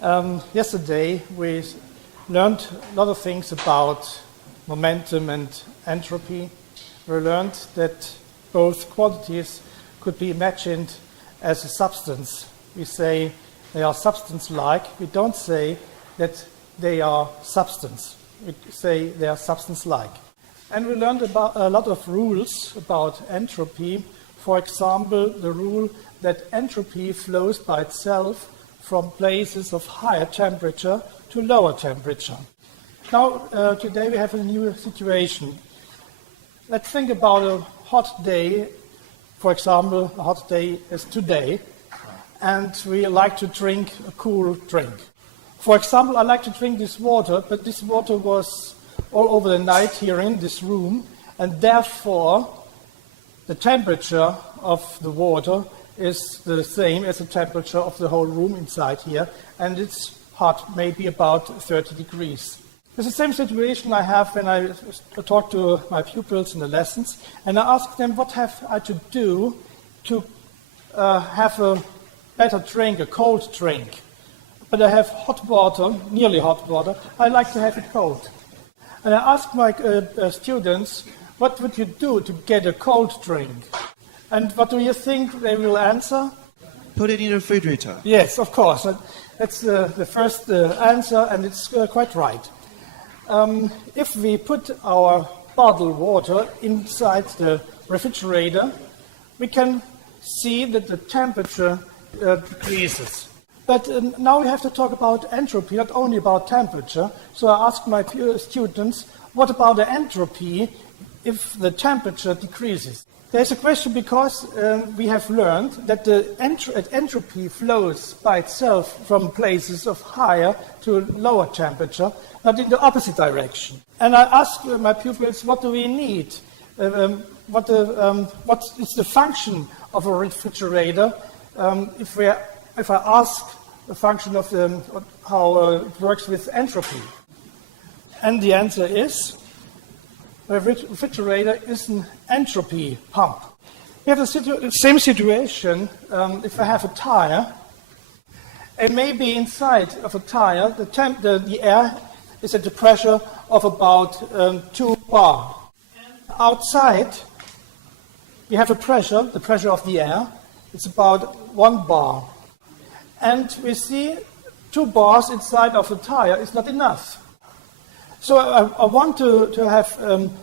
Yesterday we learned a lot of things about momentum and entropy. We learned that both quantities could be imagined as a substance. We say they are substance-like. We don't say that they are substance. We say they are substance-like. And we learned about a lot of rules about entropy. For example, the rule that entropy flows by itself from places of higher temperature to lower temperature. Now, today we have a new situation. Let's think about a hot day. For example, a hot day is today, and we like to drink a cool drink. For example, I like to drink this water, but this water was all over the night here in this room, and therefore the temperature of the water is the same as the temperature of the whole room inside here, and it's hot, maybe about 30 degrees. It's the same situation I have when I talk to my pupils in the lessons, and I ask them what have I to do to have a better drink, a cold drink. But I have hot water, nearly hot water, I like to have it cold. And I ask my students, what would you do to get a cold drink? And what do you think they will answer? Put it in the refrigerator. Yes, of course. That's the first answer, and it's quite right. If we put our bottled water inside the refrigerator, we can see that the temperature decreases. But now we have to talk about entropy, not only about temperature. So I ask my students, what about the entropy if the temperature decreases? There's a question because we have learned that the entropy flows by itself from places of higher to lower temperature, not in the opposite direction. And I ask my pupils, what do we need? What is the function of a refrigerator? If I ask the function of how it works with entropy, and the answer is, a refrigerator is an entropy pump. We have the same situation if I have a tire, and maybe inside of a tire, the air is at the pressure of about 2 bar. Outside, we have the pressure of the air, it's about 1 bar. And we see 2 bars inside of the tire is not enough. So I want to have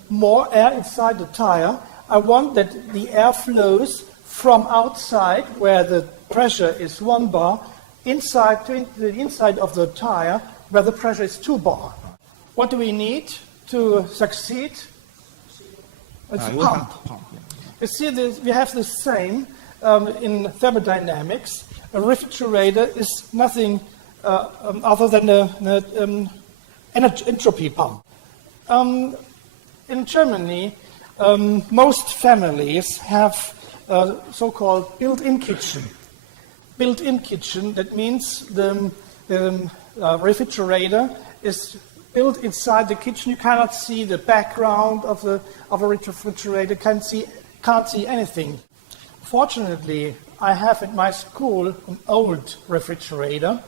more air inside the tire. I want that the air flows from outside, where the pressure is 1 bar, inside to the inside of the tire, where the pressure is 2 bar. What do we need to succeed? It's a pump. You see, we have the same in thermodynamics. A refrigerator is nothing other than an entropy pump. In Germany, most families have a so-called built-in kitchen. Built-in kitchen, that means the refrigerator is built inside the kitchen. You cannot see the background of a refrigerator, can't see anything. Fortunately, I have at my school an old refrigerator,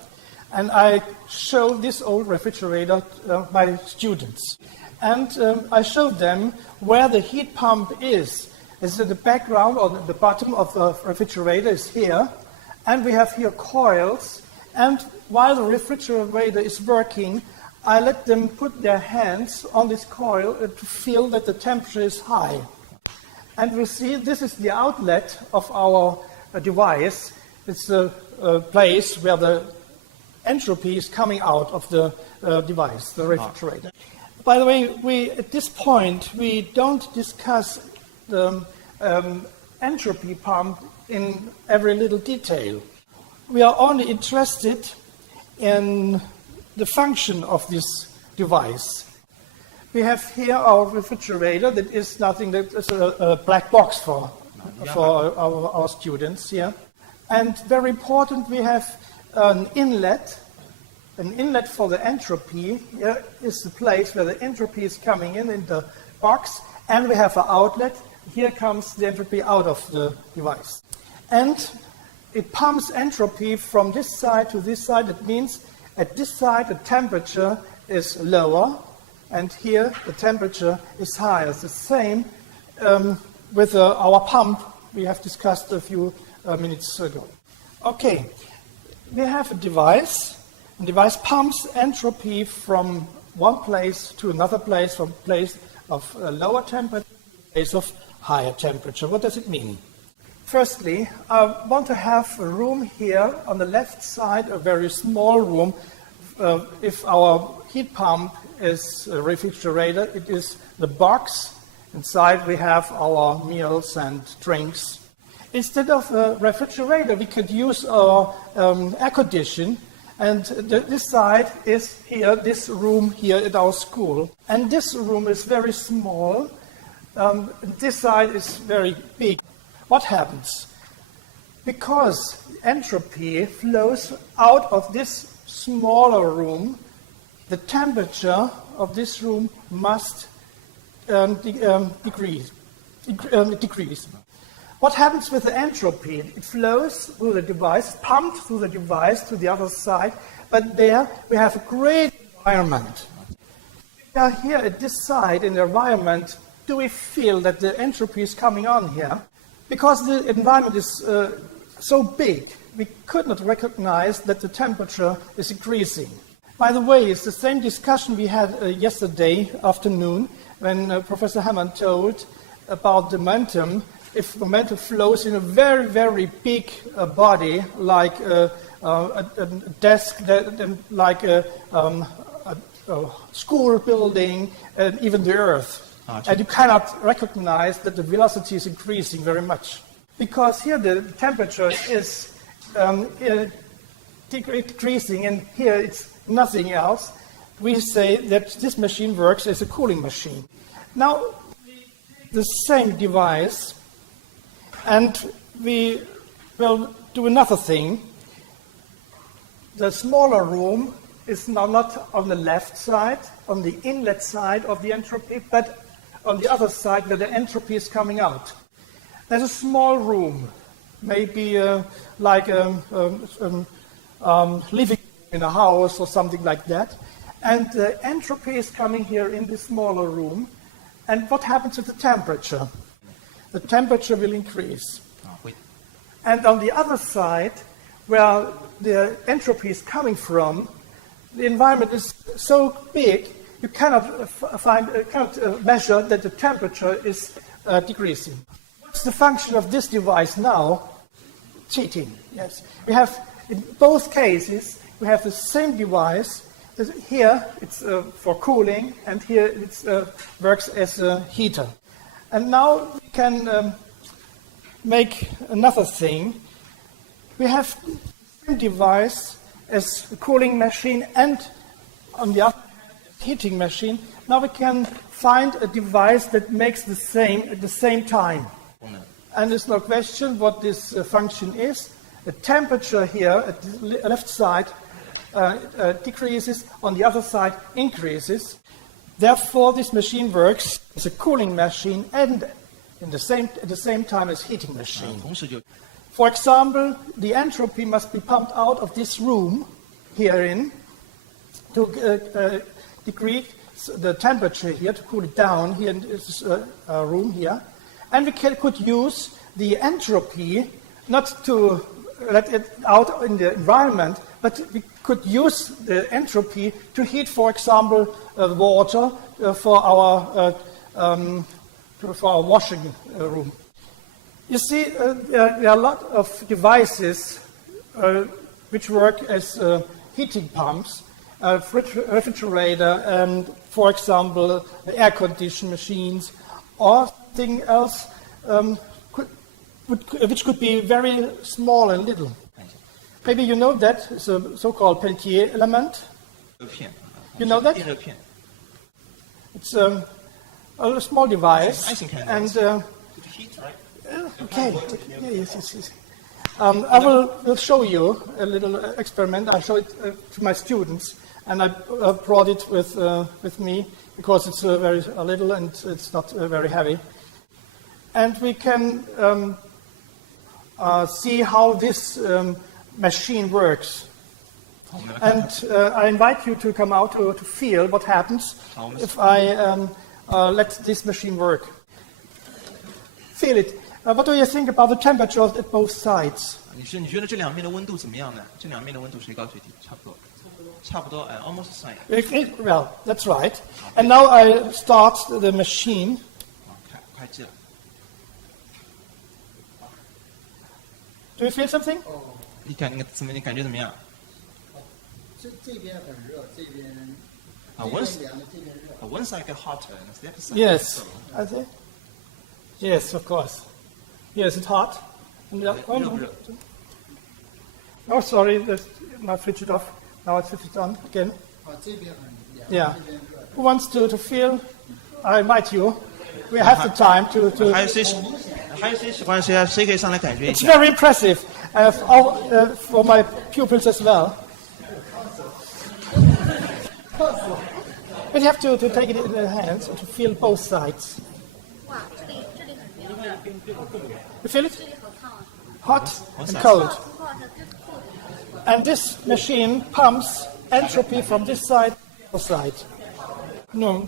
and I show this old refrigerator to my students. And I show them where the heat pump is. It's at the background or the bottom of the refrigerator is here. And we have here coils. And while the refrigerator is working, I let them put their hands on this coil to feel that the temperature is high. And we see this is the outlet of our device. It's the place where the entropy is coming out of the device, the refrigerator. By the way, at this point, we don't discuss the entropy pump in every little detail. We are only interested in the function of this device. We have here our refrigerator that is nothing, that is a black box for our students here. And very important, we have an inlet for the entropy. Here is the place where the entropy is coming in the box, and we have an outlet. Here comes the entropy out of the device. And it pumps entropy from this side to this side. It means At this side, the temperature is lower, and here the temperature is higher. It's the same with our pump we have discussed a few minutes ago. Okay, we have a device. The device pumps entropy from one place to another place, from place of lower temperature to place of higher temperature. What does it mean? Firstly, I want to have a room here on the left side, a very small room. If our heat pump is a refrigerator, it is the box. Inside we have our meals and drinks. Instead of a refrigerator, we could use our air condition. And this side is here, this room here at our school. And this room is very small. This side is very big. What happens? Because entropy flows out of this smaller room, the temperature of this room must decrease. What happens with the entropy? It flows through the device, pumped through the device to the other side, but there we have a great environment. Now here at this side in the environment, do we feel that the entropy is coming on here? Because the environment is so big, we could not recognize that the temperature is increasing. By the way, it's the same discussion we had yesterday afternoon when Professor Hammond told about the momentum. If momentum flows in a very, very big body, like a desk, like a school building, and even the Earth, and you cannot recognize that the velocity is increasing very much. Because here the temperature is decreasing, and here it's nothing else. We say that this machine works as a cooling machine. Now, the same device, and we will do another thing. The smaller room is now not on the left side, on the inlet side of the entropy, but on the other side where the entropy is coming out. There's a small room, maybe like living in a house or something like that, and the entropy is coming here in this smaller room. And what happens with the temperature? The temperature will increase. And on the other side, where the entropy is coming from, the environment is so big, you cannot measure that the temperature is decreasing. What's the function of this device now? Heating, yes. We have, in both cases, we have the same device. Here it's for cooling, and here it works as a heater. And now we can make another thing. We have the same device as a cooling machine and on the other hand, a heating machine. Now we can find a device that makes the same at the same time. And there's no question what this function is. The temperature here at the left side decreases, on the other side increases. Therefore, this machine works as a cooling machine and at the same time as heating machine. For example, the entropy must be pumped out of this room herein to decrease the temperature here, to cool it down here in this room here. And we could use the entropy not to let it out in the environment, but we could use the entropy to heat, for example, water for our washing room. You see, there are a lot of devices which work as heating pumps, refrigerator, and, for example, air conditioning machines, or something else which could be very small and little. Maybe you know that it's a so-called Peltier element. You know that? It's a small device, and okay, yes. I will show you a little experiment. I show it to my students, and I brought it with me because it's very little and it's not very heavy. And we can see how this machine works. And I invite you to come out to feel what happens if I let this machine work. Feel it. What do you think about the temperatures at both sides? 你觉得这两面的温度怎么样呢？这两面的温度谁高谁低？差不多，almost the same. Well, that's right. And now I start the machine. 开机了。Do you feel something? 你感觉怎么样？这边很热，这边凉的，这边热。One side get hotter and the other side. Yes, I think. Yes, of course. Yes, it's hot. Oh, sorry, now switch it off. Now I switch it on again. 这边很凉， Yeah. 这边热。 Who wants to feel? I invite you. We have the time to. 还有谁喜欢谁可以上来感觉一 It's 下？ very impressive for my pupils as well. But you have to take it in the hands to feel both sides. 哇，这里很凉的， You feel it? 这里好烫啊！ Hot and cold. 不好的，这是酷的。 And this machine pumps entropy from this side to the side. No,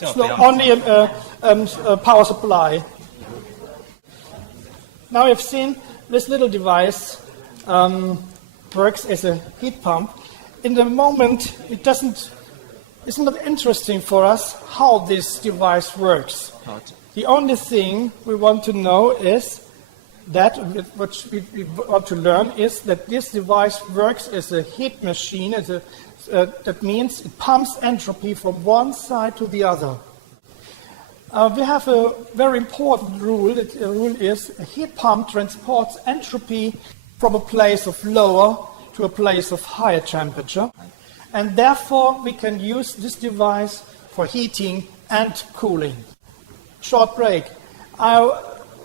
it's not only a power supply. Now you've seen this little device works as a heat pump. In the moment, it's not interesting for us how this device works. The only thing we want to know is that what we want to learn is that this device works as a heat machine. That means it pumps entropy from one side to the other. We have a very important rule. The rule is a heat pump transports entropy from a place of lower to a place of higher temperature. And therefore, we can use this device for heating and cooling. Short break. I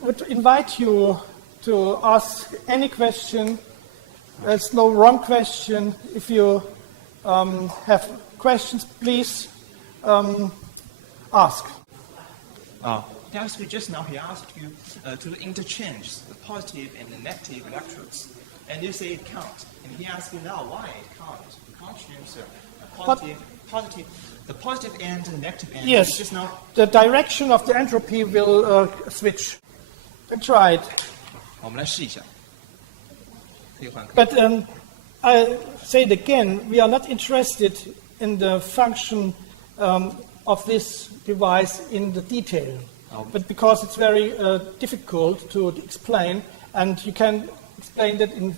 would invite you to ask any question. There's no wrong question. If you have questions, please ask. Just now he asked you to interchange the positive and the negative electrodes. And you say it counts. And he asked you now why it counts. You can't change the positive and the negative end. Yes, Just now. the direction of the entropy will switch. That's right. 我们来试一下。可以换。 But I say it again, we are not interested in the function of this device in the detail. But because it's very difficult to explain, and you can explain that in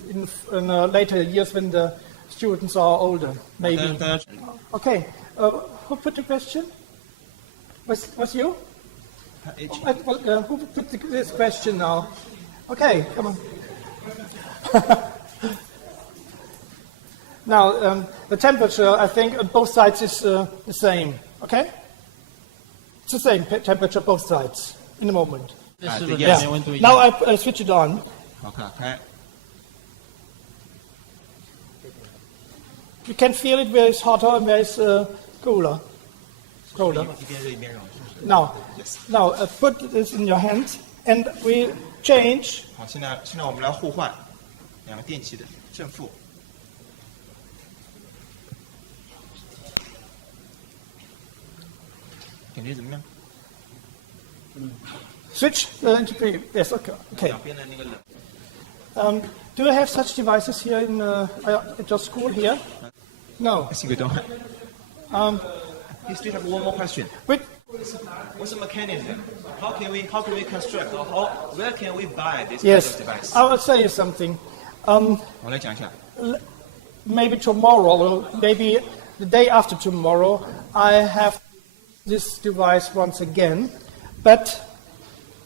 later years when the students are older, maybe. Okay, who put the question? Was you? Who put this question now? Okay, come on. Now, the temperature, I think, on both sides is the same. Okay? It's the same temperature both sides in a moment. Yes. Now I switch it on. Okay. You can feel it where it's hotter and where it's cooler. Colder. Now put this in your hand, and we change. 好，现在我们来互换两个电器的正负。感觉怎么样？ Switch into yes, okay. 两边的那个冷。 Do you have such devices here at your school here? No. I think we don't. You still have one more question. What's the mechanism? How can we construct? Or where can we buy this kind of Yes, device? I will tell you something. 我来讲一下。 Maybe tomorrow, or maybe the day after tomorrow, I have this device once again. But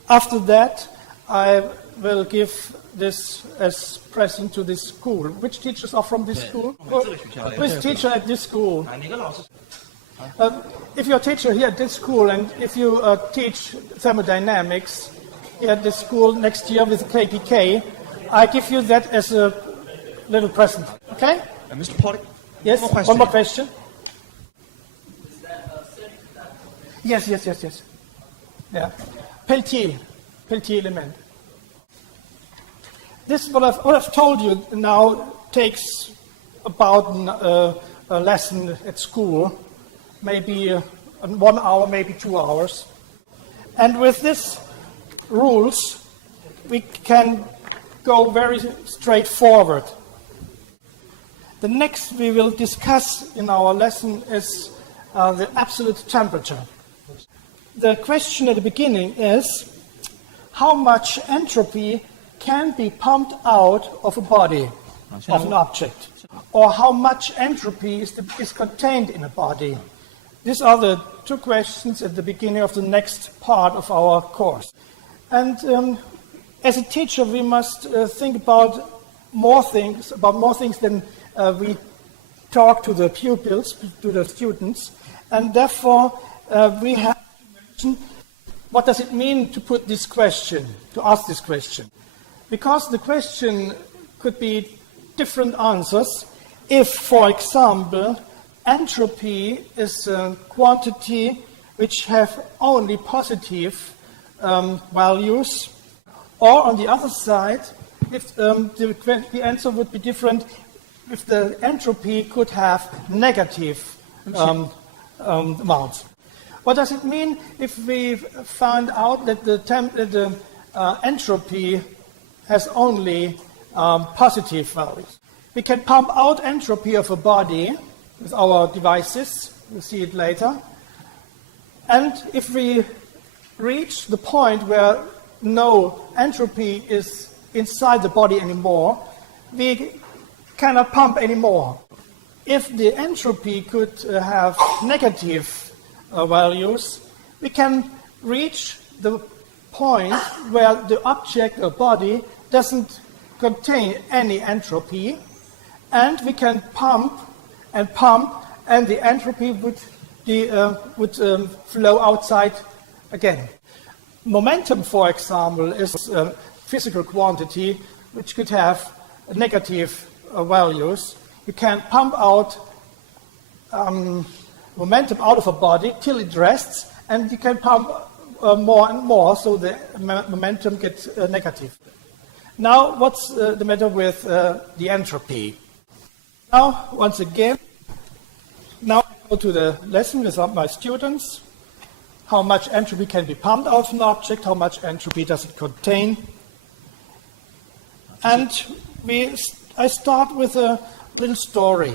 after that, I will give this as present to this school. Which teachers are from this school? Which teacher at this school? 哪个老师？ If you're a teacher here at this school, and if you teach thermodynamics here at this school next year with KPK, I give you that as a little present. Okay? Mr. Polly. Yes. One more question. Yes. Yeah. Peltier element. This what I've told you now takes about a lesson at school, maybe 1 hour, maybe 2 hours. And with these rules, we can go very straightforward. The next we will discuss in our lesson is the absolute temperature. The question at the beginning is, how much entropy can be pumped out of a body, of an object? Or how much entropy is contained in a body? These are the two questions at the beginning of the next part of our course. And as a teacher, we must think about more things than we talk to the pupils, to the students. And therefore, we have to mention, what does it mean to put this question, to ask this question? Because the question could be different answers if, for example, entropy is a quantity which have only positive values, or on the other side, if the answer would be different if the entropy could have negative amounts. What does it mean if we find out that the entropy has only positive values? We can pump out entropy of a body with our devices. We'll see it later. And if we reach the point where no entropy is inside the body anymore, we cannot pump anymore. If the entropy could have negative values, we can reach the point where the object or body doesn't contain any entropy, and we can pump, and the entropy would flow outside again. Momentum, for example, is a physical quantity which could have negative values. You can pump out momentum out of a body till it rests, and you can pump more and more, so the momentum gets negative. Now, what's the matter with the entropy? Now, once again, now I go to the lesson with my students. How much entropy can be pumped out of an object? How much entropy does it contain? And I start with a little story.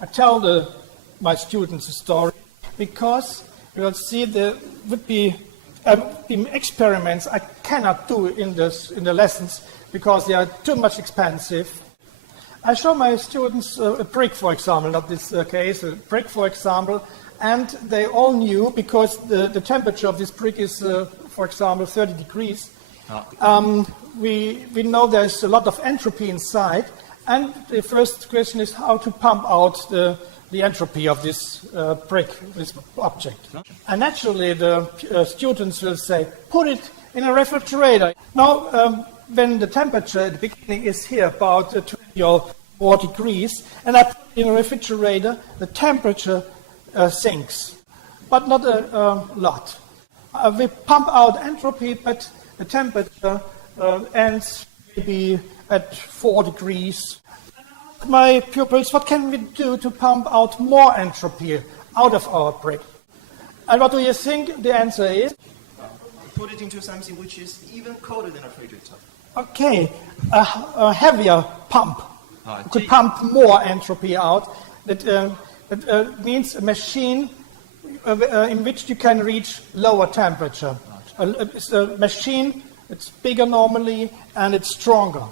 I tell my students a story because you will see there would be experiments I cannot do in the lessons because they are too much expensive. I show my students a brick, for example, not this case, a brick, for example, and they all knew, because the temperature of this brick is, for example, 30 degrees. We know there's a lot of entropy inside, and the first question is how to pump out the entropy of this brick, this object. And naturally, the students will say, put it in a refrigerator. Now, when the temperature at the beginning is here, about 20 or 4 degrees, and I put it in a refrigerator, the temperature sinks, but not a lot. We pump out entropy, but the temperature ends maybe at 4 degrees. My pupils, what can we do to pump out more entropy out of our brick? And what do you think the answer is? Put it into something which is even colder than a refrigerator. Okay, a heavier pump could pump more entropy out. That means a machine in which you can reach lower temperature. It's a machine, it's bigger normally, and it's stronger.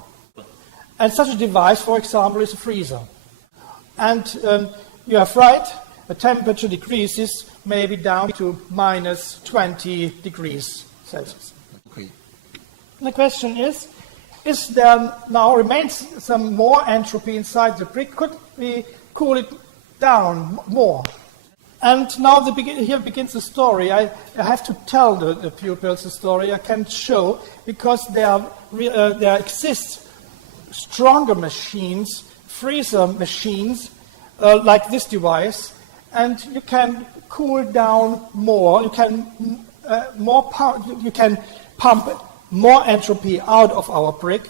And such a device, for example, is a freezer. And you are right, the temperature decreases maybe down to minus 20 degrees Celsius. Okay. The question is there now remains some more entropy inside the brick? Could we cool it down more? And now here begins the story. I have to tell the pupils the story. I can show, because there exists stronger machines, freezer machines, like this device, and you can cool down more. You can you can pump more entropy out of our brick,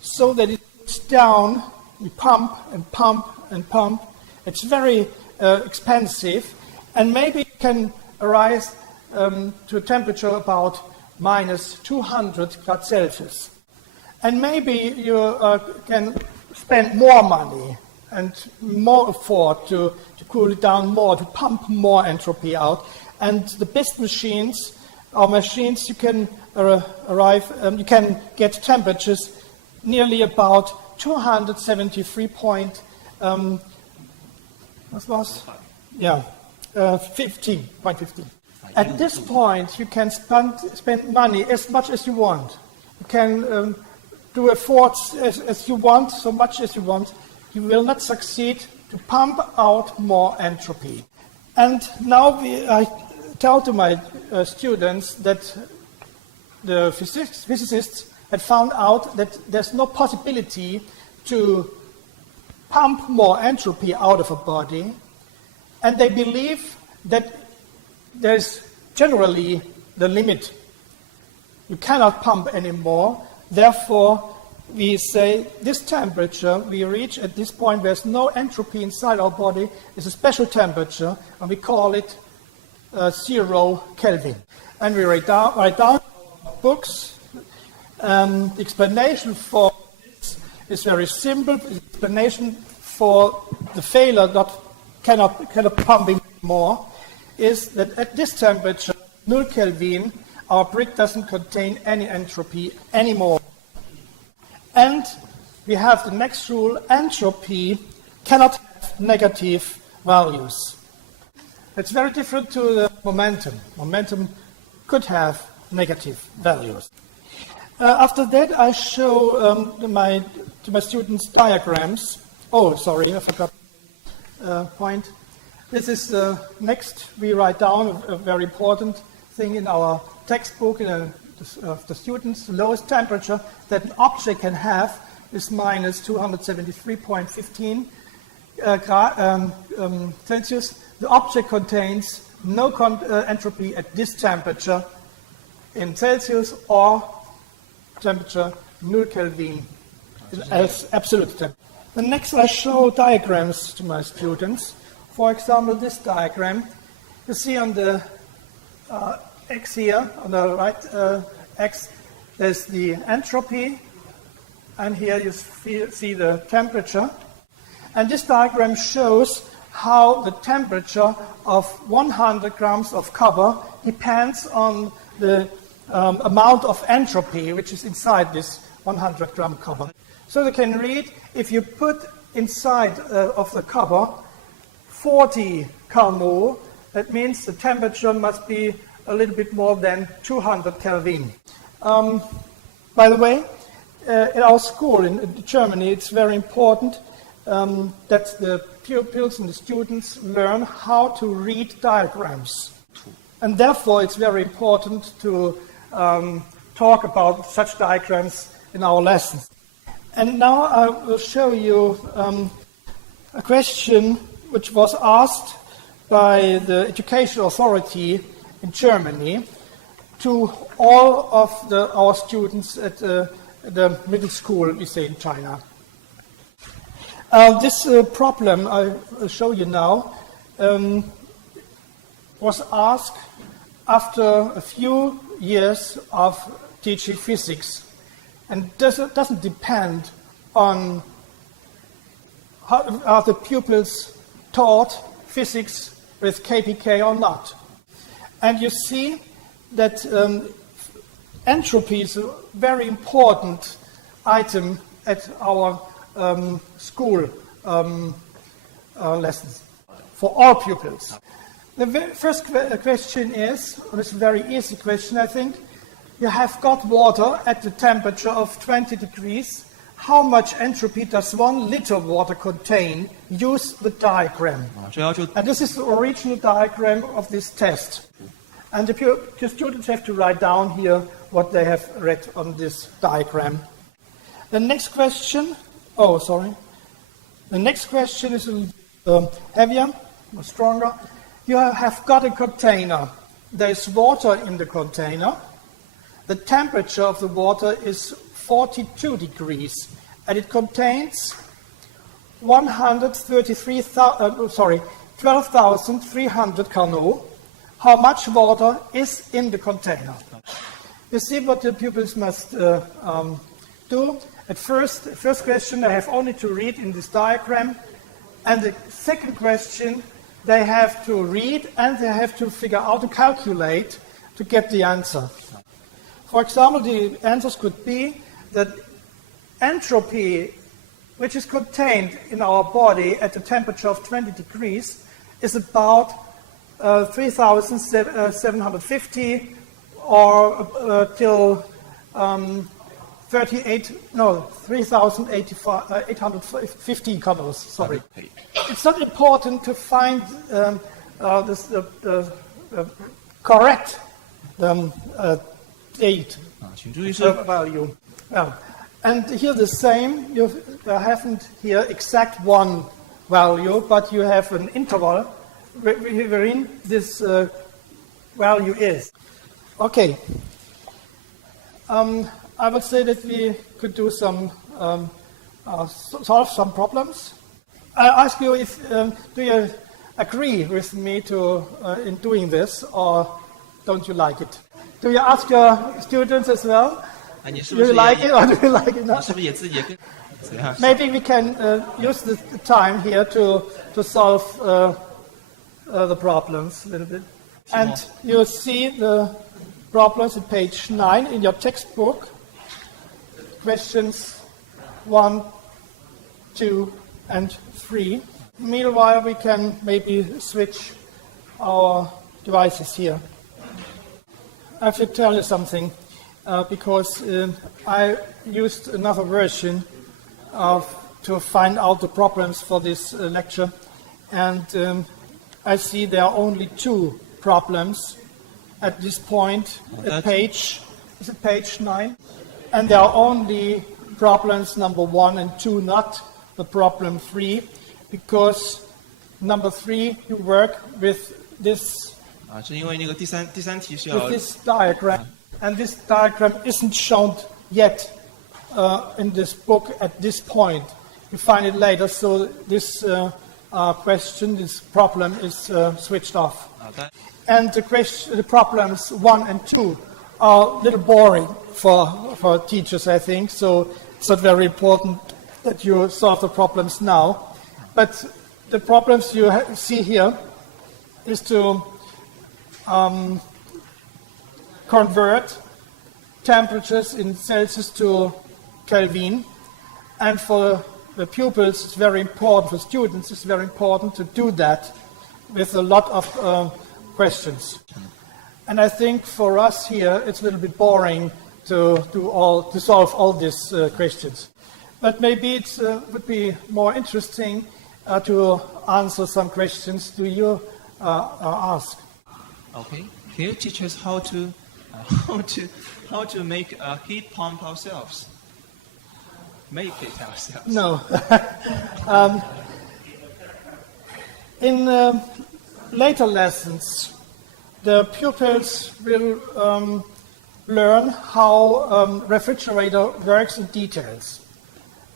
so that it goes down we pump and pump and pump. It's very expensive, and maybe it can rise to a temperature about minus 200 grad Celsius. And maybe you can spend more money and more effort to cool it down more, to pump more entropy out. And the best machines are machines you can you can get temperatures nearly about 15.15. At this point, you can spend money as much as you want. You can do efforts as you want, so much as you want. You will not succeed to pump out more entropy. And now I tell to my students that the physicists had found out that there's no possibility to pump more entropy out of a body, and they believe that there's generally the limit. You cannot pump anymore. Therefore, we say this temperature we reach at this point, there's no entropy inside our body, is a special temperature, and we call it 0 Kelvin. And we write down in books. The explanation for this is very simple. The explanation for the failure cannot pump anymore is that at this temperature, 0 Kelvin, our brick doesn't contain any entropy anymore. And we have the next rule: entropy cannot have negative values. It's very different to the momentum. Momentum could have negative values. After that, I show to my students diagrams. Oh, sorry, I forgot point. This is next. We write down a very important thing in our textbook of the students. The lowest temperature that an object can have is minus 273.15 Celsius. The object contains no entropy at this temperature in Celsius or temperature 0 Kelvin as absolute temperature. The next I show diagrams to my students. For example, this diagram. You see on the X here, on the right X, there's the entropy, and here you see the temperature. And this diagram shows how the temperature of 100 grams of copper depends on the amount of entropy which is inside this 100 gram copper. So you can read, if you put inside of the copper 40 Carnot, that means the temperature must be a little bit more than 200 Kelvin. By the way, in our school in Germany, it's very important that the pupils and the students learn how to read diagrams. And therefore, it's very important to talk about such diagrams in our lessons. And now I will show you a question which was asked by the education authority in Germany to all of our students at the middle school, we say in China. This problem I will show you now was asked after a few years of teaching physics, and doesn't depend on how the pupils taught physics with KPK or not. And you see that entropy is a very important item at our school lessons for all pupils. The first question is, and it's a very easy question, I think. You have got water at the temperature of 20 degrees. How much entropy does 1 liter water contain? Use the diagram. And this is the original diagram of this test. And the students have to write down here what they have read on this diagram. The next question, the next question is heavier, or stronger. You have got a container. There is water in the container. The temperature of the water is 42 degrees, and it contains 12,300 Carnot, how much water is in the container. You see what the pupils must do. At first question, they have only to read in this diagram. And the second question, they have to read and they have to figure out to calculate to get the answer. For example, the answers could be that entropy, which is contained in our body at a temperature of 20 degrees, is about 3,750 or till 3,850 colors. Sorry. It's not important to find the correct date value. Yeah. And here the same. You haven't here exact one value, but you have an interval wherein this value is. Okay. I would say that we could do some solve some problems. I ask you if do you agree with me in doing this, or don't you like it? Do you ask your students as well? Do you like it or do you like it not? Maybe we can use the time here to solve the problems a little bit. And you see the problems at page 9 in your textbook. Questions 1, 2, and 3. Meanwhile, we can maybe switch our devices here. I have to tell you something, because I used another version to find out the problems for this lecture, and I see there are only 2 problems at this point. Is it page 9? And there are only problems number 1 and 2, not the problem 3, because number 3 you work with this diagram, and this diagram isn't shown yet in this book at this point. You find it later, so this question, this problem is switched off. And the problems 1 and 2 are a little boring for teachers, I think, so it's not very important that you solve the problems now. But the problems you see here is to convert temperatures in Celsius to Kelvin, and for the pupils it's very important, for students it's very important to do that with a lot of questions. And I think for us here it's a little bit boring to solve all these questions. But maybe it would be more interesting to answer some questions. Do you ask? Okay. Can you teach us how to make a heat pump ourselves? Make it ourselves. No. In later lessons, the pupils will learn how refrigerator works in details.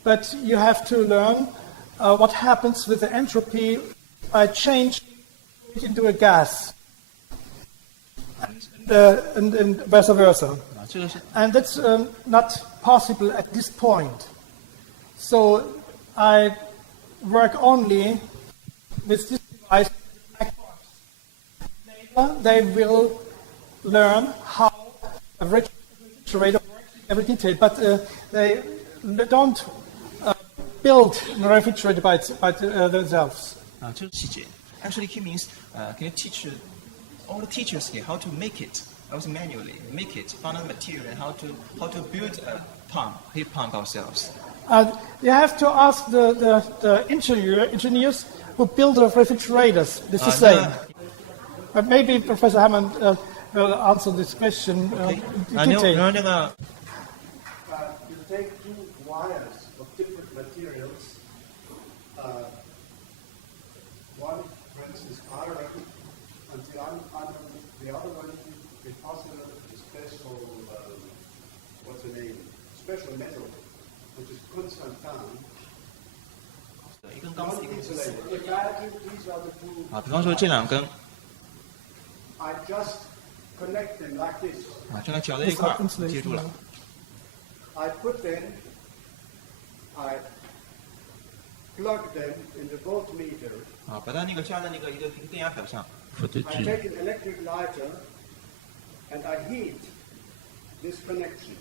But you have to learn what happens with the entropy by changing it into a gas, and vice versa. And that's not possible at this point. So I work only with this device. Later they will learn how a refrigerator works in every detail, but they don't build a refrigerator by themselves. Actually, he means can you teach all the teachers here how to make it, also manually make it, find the material, and how to build a heat pump ourselves. You have to ask the engineers who build the refrigerators. It's the same. But maybe Professor Hammond will answer this question in detail. You take 2 wires of different materials. One, for instance, iron, and the other one deposited a special, special metal, which is Kunstmann. 一根钢丝，一根丝。 Imagine these are the two. 比方说这2根 I just connect them like this. 这样搅在一块儿，接住了。 I put them, I plug them in the voltmeter. 把它那个加在那个一个电压表上。 I take an electric lighter and I heat this connection.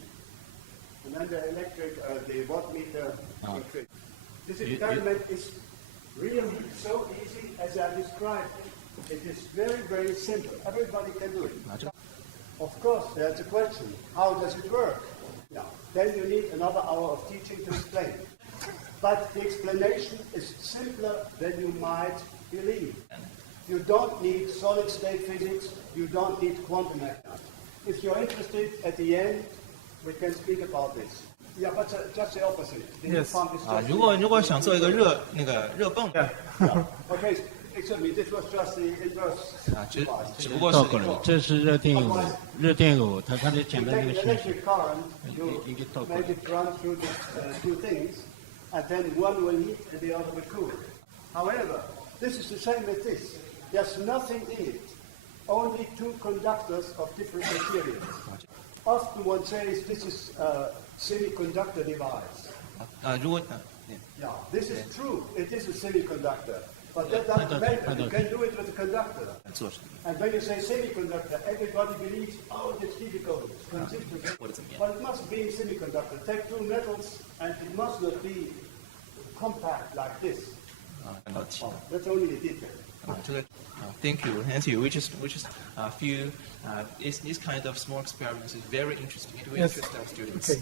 And then the voltmeter will trip. This experiment is really so easy as I described it. It is very, very simple. Everybody can do it. Of course, there's a question. How does it work? Now, then you need another hour of teaching to explain. But the explanation is simpler than you might believe. You don't need solid-state physics. You don't need quantum mechanics. If you're interested, at the end, we can speak about this. Yeah, but just the opposite. The Yes. pump is just 如果想做一个热泵， Okay, excuse me, this was just the inverse. 只不过是倒过来，这是热电偶，热电偶它的 You 简 take 单 an 的一个形式。 electric current, you make it run through the two things, and then one will heat and the other will cool. However, this is the same with this. There's nothing in it, only two conductors of different materials. Often one says this is a semiconductor device. 如果 Yeah, this is true. It is a semiconductor. But that doesn't matter. You can do it with a conductor. 做什么 And when you say semiconductor, everybody believes, oh, it's difficult. It's consistent. 或者怎么样？ But it must be a semiconductor. Take two metals, and it must not be compact like this. 看到题 Oh, that's only a detail. 这个thank you. We just feel this kind of small experiments is very interesting. It will Yes. interest our students. Okay.